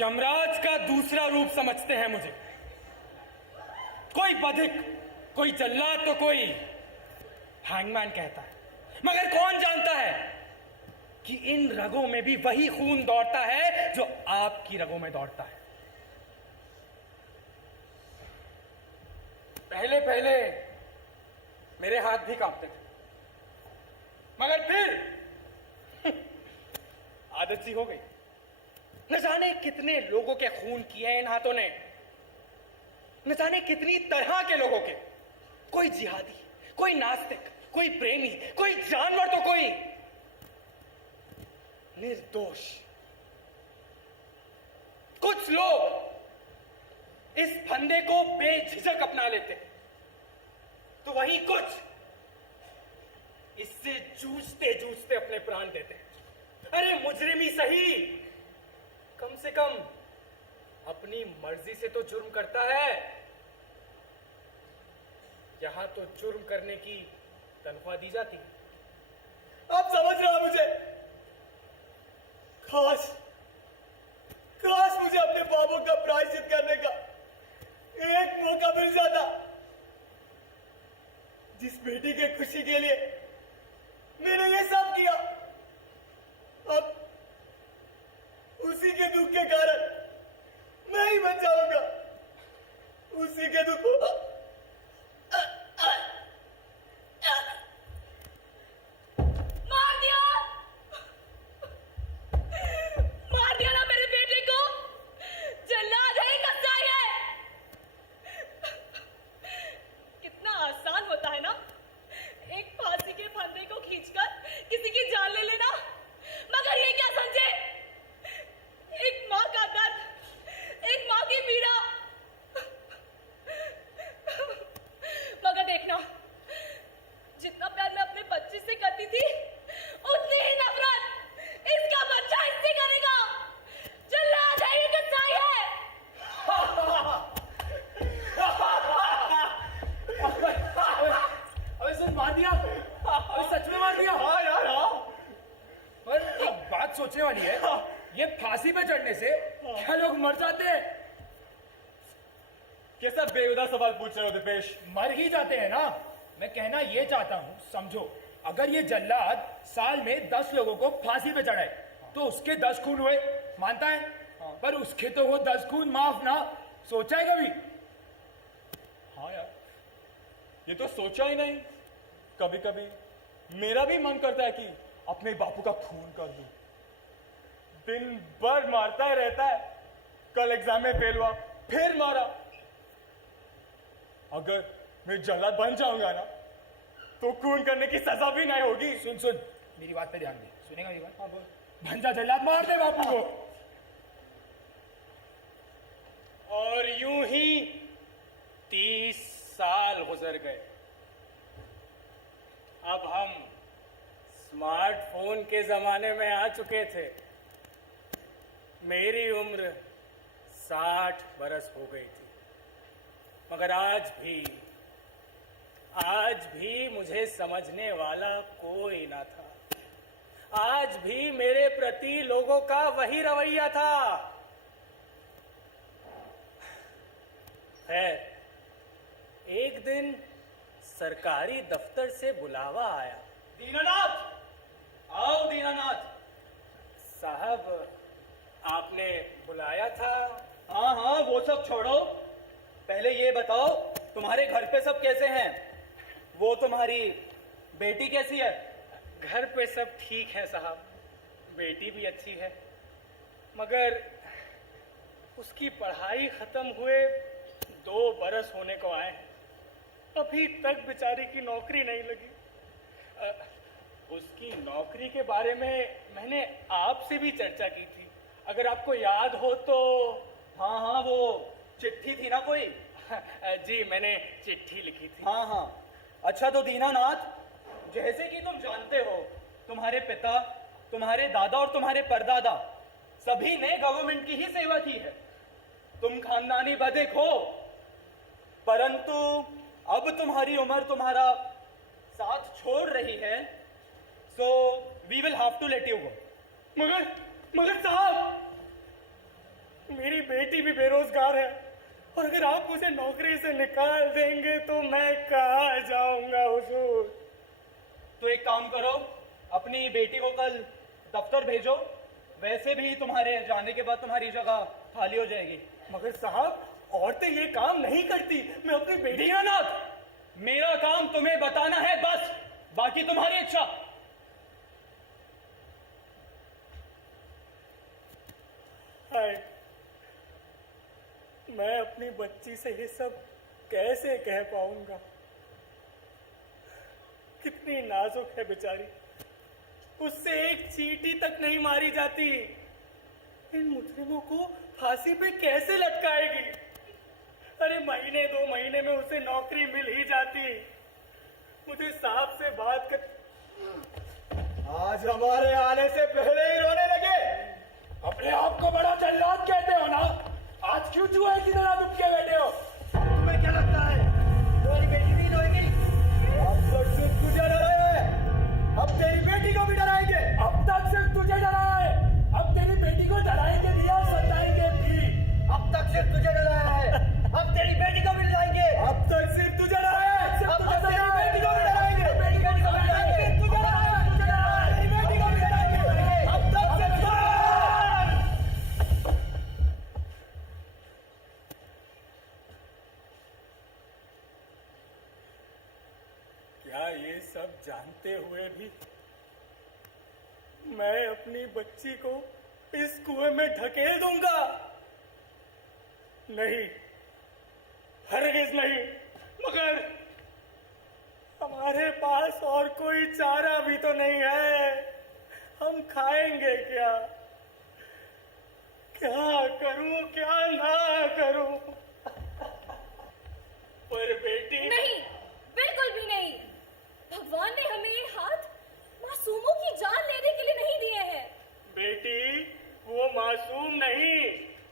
यमराज का दूसरा रूप समझते हैं मुझे। कोई बधिक, कोई जल्लाद तो कोई हैंगमैन कहता है, मगर कौन जानता है कि इन रगों में भी वही खून दौड़ता है जो आपकी रगों में दौड़ता है। पहले पहले मेरे हाथ भी कांपते थे, मगर फिर आदत सी हो गई। न जाने कितने लोगों के खून किए इन हाथों ने, न जाने कितनी तरह के लोगों के। कोई जिहादी, कोई नास्तिक, कोई प्रेमी, कोई जानवर तो कोई निर्दोष। कुछ लोग इस फंदे को बेझिझक अपना लेते, तो वहीं कुछ इससे जूझते जूझते अपने प्राण देते। अरे मुजरिम ही सही, कम से कम अपनी मर्जी से तो जुर्म करता है। यहां तो जुर्म करने की तनख्वाह दी जाती है। आप समझ रहे हो मुझे? काश मुझे अपने पापों का प्रायश्चित करने का एक मौका मिल जाता। जिस बेटी के खुशी के लिए मैंने ये सब किया, अब उसी के दुख के कारण मैं ही बच जाऊंगा। उसी के दुख। मार दिया ना मेरे बेटे को। जल्लाद है, कसाई है। कितना आसान होता है ना एक फांसी के फंदे को खींचकर किसी की जान ले लेना, मगर ये क्या समझे, एक मां का दर्द, एक मां की पीड़ा। मगर देखना, जितना प्यार मैं अपने बच्चे से करती थी, उतनी ही नफरत इसका बच्चा इससे करेगा। जल्लाद है, ये कसाई है। अबे सुन, मार दिया? अबे सच में मार दिया? हाँ यार, हाँ। पर एक बात सोचने वाली है, ये फांसी पे चढ़ने से क्या लोग मर जाते हैं? कैसा बेहुदा सवाल पूछ रहे हो दीपेश? मर ही जाते हैं ना। मैं कहना ये चाहता हूं, समझो, अगर ये जल्लाद साल में 10 लोगों को फांसी पे चढ़ाए तो उसके 10 खून हुए, मानता है? पर उसके तो वो 10 खून माफ ना। सोचा है कभी? हाँ यार, ये तो सोचा ही नहीं। कभी कभी मेरा भी मन करता है कि अपने बापू का खून कर दूं। दिन भर मारता ही रहता है। कल एग्जाम में फेल हुआ, फिर मारा। अगर मैं जल्लाद बन जाऊंगा ना, तो खून करने की सजा भी नहीं होगी। सुन, मेरी बात पे ध्यान दे। सुनेगा मेरी बात? हाँ बोल। भंजा जल्लाद मार दे बापू को। और यूं ही 30 साल गुजर गए। अब हम स्मार्टफोन के जमाने में आ चुके थे। मेरी उम्र 60 बरस हो गई थी, मगर आज भी मुझे समझने वाला कोई ना था। आज भी मेरे प्रति लोगों का वही रवैया था। खैर, एक दिन सरकारी दफ्तर से बुलावा आया। दीनानाथ, आओ दीनानाथ। साहब, आपने बुलाया था? हाँ हाँ, वो सब छोड़ो। पहले ये बताओ, तुम्हारे घर पे सब कैसे हैं? वो तुम्हारी बेटी कैसी है? घर पे सब ठीक है साहब, बेटी भी अच्छी है, मगर उसकी पढ़ाई खत्म हुए 2 बरस होने को आए हैं। अभी तक बेचारी की नौकरी नहीं लगी। उसकी नौकरी के बारे में मैंने आपसे भी चर्चा की थी, अगर आपको याद हो तो। हाँ हाँ, वो चिट्ठी थी ना कोई? जी, मैंने चिट्ठी लिखी थी। हाँ हाँ। अच्छा, तो दीनानाथ, जैसे कि तुम जानते हो, तुम्हारे पिता, तुम्हारे दादा और तुम्हारे परदादा सभी ने गवर्नमेंट की ही सेवा की है। तुम खानदानी बधिक हो, परंतु अब तुम्हारी उम्र तुम्हारा साथ छोड़ रही है, so we will have to let you go. मगर साहब, मेरी बेटी भी बेरोजगार है, और अगर आप मुझे नौकरी से निकाल देंगे तो मैं कहाँ जाऊंगा हुजूर? तो एक काम करो, अपनी बेटी को कल दफ्तर भेजो। वैसे भी तुम्हारे जाने के बाद तुम्हारी जगह खाली हो जाएगी। मगर साहब, औरतें ये काम नहीं करती। मैं अपनी बेटी दीनानाथ, मेरा काम तुम्हें बताना है बस, बाकी तुम्हारी इच्छा। हाय, मैं अपनी बच्ची से ये सब कैसे कह पाऊंगा? कितनी नाजुक है बेचारी, उससे एक चींटी तक नहीं मारी जाती। इन मुजरिमों को फांसी पे कैसे लटकाएगी? अरे महीने 2 महीने में उसे नौकरी मिल ही जाती। मुझे साहब से बात कर। आज हमारे आने से पहले ही रोने लगे। अपने आप को बड़ा जल्लाद कहते हो ना? आज क्यों चूहे की तरह दुब के बैठे हो? तुम्हें क्या लगता है तुम्हारी बेटी नहीं रोएगी? अब तक सिर्फ तुझे डराया है, अब तेरी बेटी को भी डराएंगे। अब तक सिर्फ तुझे डराया है, अब तेरी बेटी को डराएंगे भी और सताएंगे भी। अब तक सिर्फ तुझे डराया है, अब तेरी बेटी को भी डराएंगे। अब तक सिर्फ तुझे डराया है, अब तक तेरी बेटी को भी डराएंगे। बेटी को भी डराएंगे। तुझे डराया है, तेरी बेटी को भी डराएंगे। अब तक सिर्फ क्या ये सब जानते हुए भी मैं अपनी बच्ची को इस कुएं में ढकेल दूंगा? नहीं, हरगिज नहीं। मगर हमारे पास और कोई चारा भी तो नहीं है। हम खाएंगे क्या? क्या करूं, क्या ना करूं? पर बेटी नहीं, बिल्कुल भी नहीं। भगवान ने हमें ये हाथ मासूमों की जान लेने के लिए नहीं दिए हैं। बेटी, वो मासूम नहीं,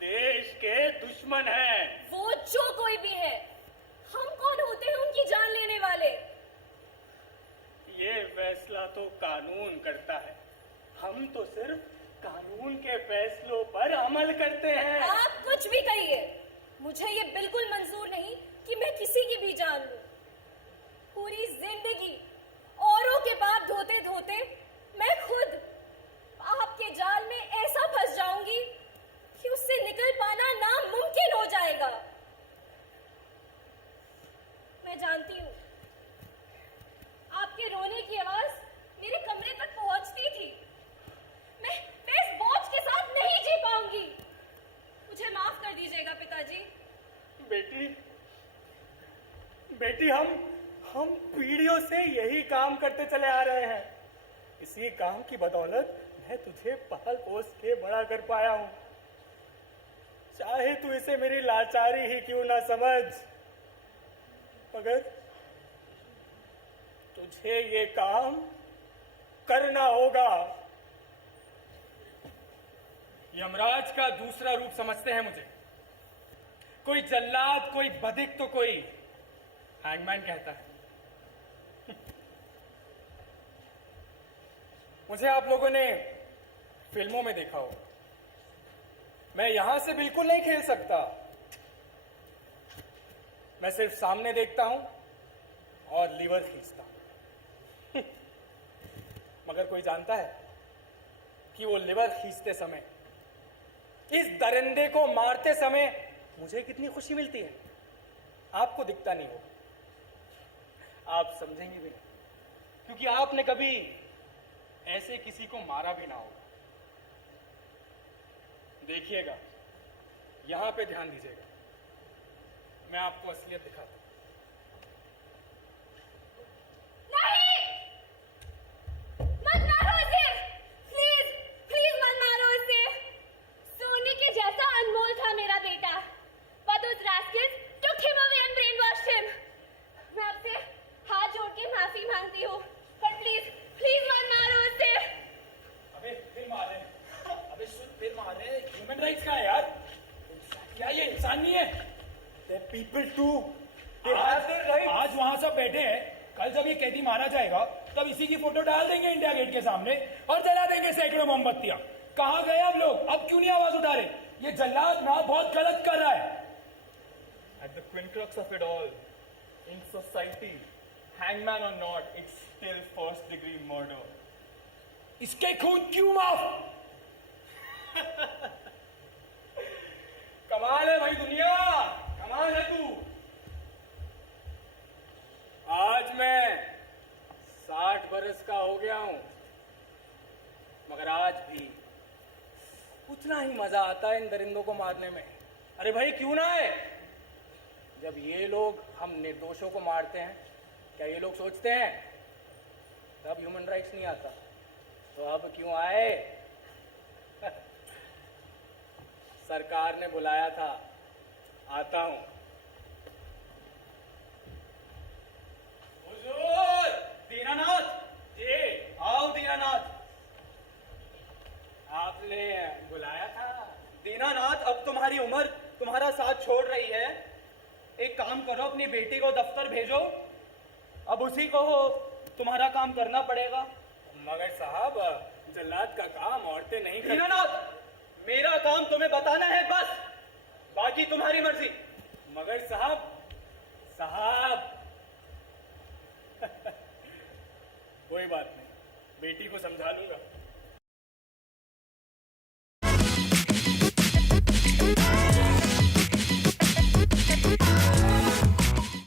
देश के दुश्मन हैं। वो जो कोई भी है, हम कौन होते हैं उनकी जान लेने वाले? ये फैसला तो कानून करता है, हम तो सिर्फ कानून के फैसलों पर अमल करते हैं। आप कुछ भी कहिए, मुझे ये बिल्कुल मंजूर नहीं कि मैं किसी की भी जान लूं। पूरी जिंदगी औरों के पाप धोते धोते मैं खुद आपके जाल में ऐसा फंस जाऊंगी कि उससे निकल पाना नामुमकिन हो जाएगा। मैं जानती हूँ, आपके रोने की आवाज मेरे कमरे तक पहुंचती थी। मैं इस बोझ के साथ नहीं जी पाऊंगी। मुझे माफ कर दीजिएगा पिताजी। बेटी, बेटी, हम पीढ़ियों से यही काम करते चले आ रहे हैं। इसी काम की बदौलत मैं तुझे पाल पोस के बड़ा कर पाया हूं। चाहे तू इसे मेरी लाचारी ही क्यों ना समझ, मगर तुझे ये काम करना होगा। यमराज का दूसरा रूप समझते हैं मुझे। कोई जल्लाद, कोई बधिक, तो कोई हैंगमैन कहता है। मुझे आप लोगों ने फिल्मों में देखा हो। मैं यहां से बिल्कुल नहीं खेल सकता। मैं सिर्फ सामने देखता हूं और लीवर खींचता हूं। मगर कोई जानता है कि वो लीवर खींचते समय, इस दरिंदे को मारते समय मुझे कितनी खुशी मिलती है? आपको दिखता नहीं होगा, आप समझेंगे भी नहीं, क्योंकि आपने कभी ऐसे किसी को मारा भी ना होगा। देखिएगा, यहां पे ध्यान दीजिएगा, मैं आपको असलियत दिखाता हूं। नहीं! मत मारो उसे! प्लीज, प्लीज मत मारो उसे! सोने के जैसा अनमोल था मेरा बेटा, but those rascals took him away and brainwashed him. मैं आपसे हाथ जोड़ के माफी मांगती हूँ, पर प्लीज, प्लीज मत मारो उसे! अबे फिर मार रहे, अबे सुन, फिर मार रहे। ह्यूमन राइट्स का है यार, क्या ये इंसान नहीं है? पीपल टू आज वहां सब बैठे हैं, कल जब ये कैदी मारा जाएगा तब इसी की फोटो डाल देंगे इंडिया गेट के सामने और जला देंगे सैकड़ों मोमबत्तियां। कहाँ गए अब लोग? अब क्यों नहीं आवाज उठा रहे? ये जल्लाद ना बहुत गलत कर रहा है। At the quincrux of it all, in society, hangman or not, it's still first degree murder. इसके खून क्यों माफ? कमाल है भाई दुनिया, कमाल है तू। आज मैं 60 बरस का हो गया हूं, मगर आज भी उतना ही मजा आता है इन दरिंदों को मारने में। अरे भाई क्यों ना है? जब ये लोग हम निर्दोषों को मारते हैं, क्या ये लोग सोचते हैं तब ह्यूमन राइट्स नहीं आता? तो अब क्यों आए? सरकार ने बुलाया था, आता हूं। हुजूर! दीनानाथ! जी, आओ दीनानाथ! आपने बुलाया था? दीनानाथ, अब तुम्हारी उम्र तुम्हारा साथ छोड़ रही है। एक काम करो, अपनी बेटी को दफ्तर भेजो। अब उसी को तुम्हारा काम करना पड़ेगा। मगर साहब, जल्लाद का काम औरतें नहीं करती। दीनानाथ, मेरा काम तुम्हें बताना है बस, बाकी तुम्हारी मर्जी। मगर साहब, कोई बात नहीं, बेटी को समझा लूंगा।